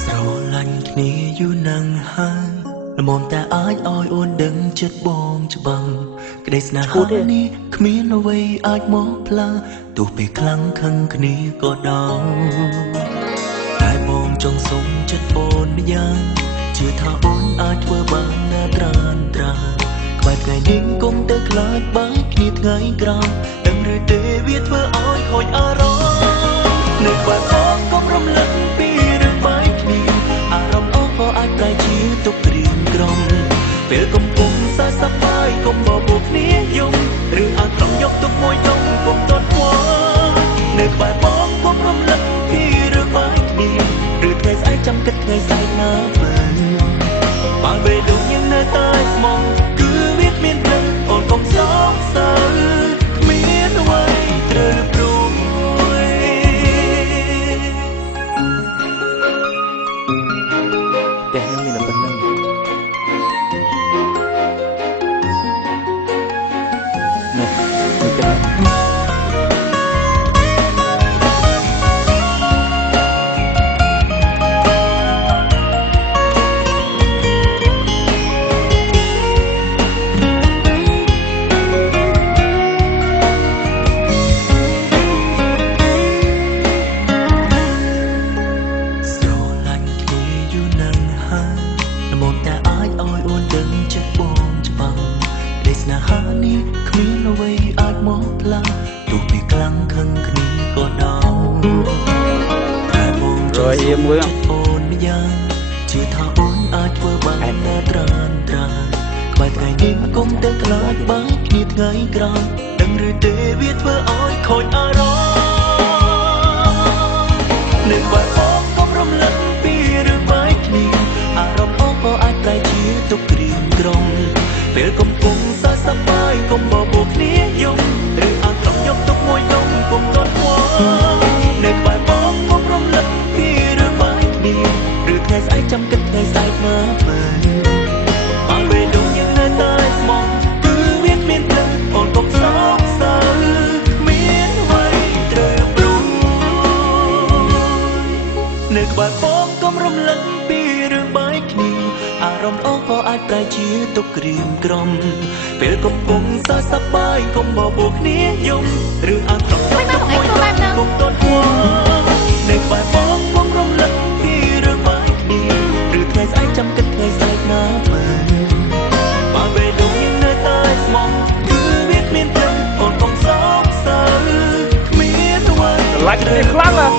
ស្រឡាញ់គ្នាយូរណាស់ហើយល្មមតែអាចឲ្យអូនដឹងចិត្តបងច្បាស់ក្តីស្នេហានេះគ្មានអ្វីអាចមកផ្លាស់ទោះពេលខ្លាំងខឹងគ្នាក៏ដោយតែបងចង់សុំចិត្តអូនម្យ៉ាងជឿថាអូនអាចធ្វើបានណាត្រានត្រាក្បែរថ្ងៃនេះគុំទៅខ្លាចបែកគ្នាថ្ងៃក្រោយដឹងឬទេវាធ្វើឲ្យខូចអារម្មណ៍នៅក្បែរបងកុំរំលឹកពីរឿងបែកគ្នាអារម្មណ៍អស់ក៏អាចប្រែជាទុក្ខក្រៀមក្រំពេលកំពុងសើចសប្បាយកុំបបួលគ្នាយំឬអាក្រំយកទុកមួយដុំកុំតន់ខ្វល់នៅក្បែរបងកុំរំលឹកពីរឿងបែកគ្នាឬថ្ងៃស្អែកចាំគិតថ្ងៃស្អែកណាបើបេះដូងយើងនៅតែស្មងគឺវាគ្មានព្រឹងអូនកុំសោកសៅគ្មានអ្វីត្រូវព្រួយតែខ្ញុំមានតែប៉ុណ្្នឹងនេះមួយគិតស្នេហានេះគ្មានអ្វីអាចមកផ្លាស់ទោះពីខ្លាំងខឹងគ្នាក៏ដោយតែបងចង់សុំចិត្តអូនម្យ៉ាងជឿថាអូនអាចធ្វើបានណាត្រានត្រាក្បែរថ្ងៃនេះកុំទៅខ្លាចបែកគ្នាថ្ងៃក្រោយដឹងឬទេវាធ្វើឲ្យខូចអារម្មណ៍នៅក្បែរបងកុំរំលឹកពីរឿងបែកគ្នាអារម្មណ៍អស់ក៏អាចប្រែជាទុក្ខក្រៀមក្រំពេលកំពុងសើចសប្បាយកុំបបួលគ្នាយំឬអាក្រំយកទុកមួយដុំកុំតន់ខ្វល់នៅក្បែរបងកុំរំលឹកពីរឿងបែកគ្នាឬថ្ងៃស្អែកចាំគិតថ្ងៃស្អែកណាបើបេះដូងយើងនៅតែស្មងគឺវាគ្មានព្រឹងអូនកុំសោកសៅគ្មានអ្វីត្រូវព្រួយនៅក្បែរបងកុំរំលឹកពីរឿងបែកគ្នាអារម្មណ៍អស់ក៏អាចប្រែជាទុក្ខក្រៀមក្រំពេលកំពុងសើចសប្បាយកុំបបួលគ្នាយំឬអាក្រំយកទុកមួយដុំកុំតន់ខ្វល់នៅក្បែរបងកុំរំលឹកពីរឿងបែកគ្នាឬថ្ងៃស្អែកចាំគិតថ្ងៃស្អែកណាបើបេះដូងយើងនៅតែស្មងគឺវាគ្មានព្រឹងអូនកុំសោកសៅគ្មានអ្វីឡាច់គ្នាខ្លាំងណាស់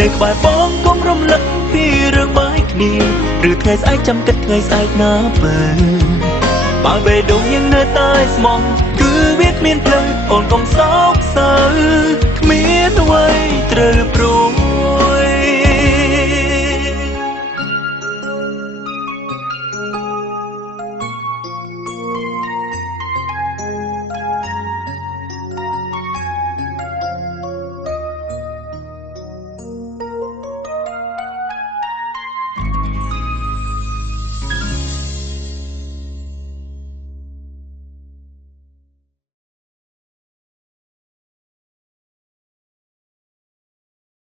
នៅក្បែរបងកុំរំលឹកពីរឿងបែកគ្នាឬថ្ងៃស្អែកចាំគិតថ្ងៃស្អែកណាបើបេះដូងយើងនៅតែស្មងគឺវាគ្មានព្រឹងអូនកុំសោកសៅគ្មានអ្វីត្រូវព្រួយ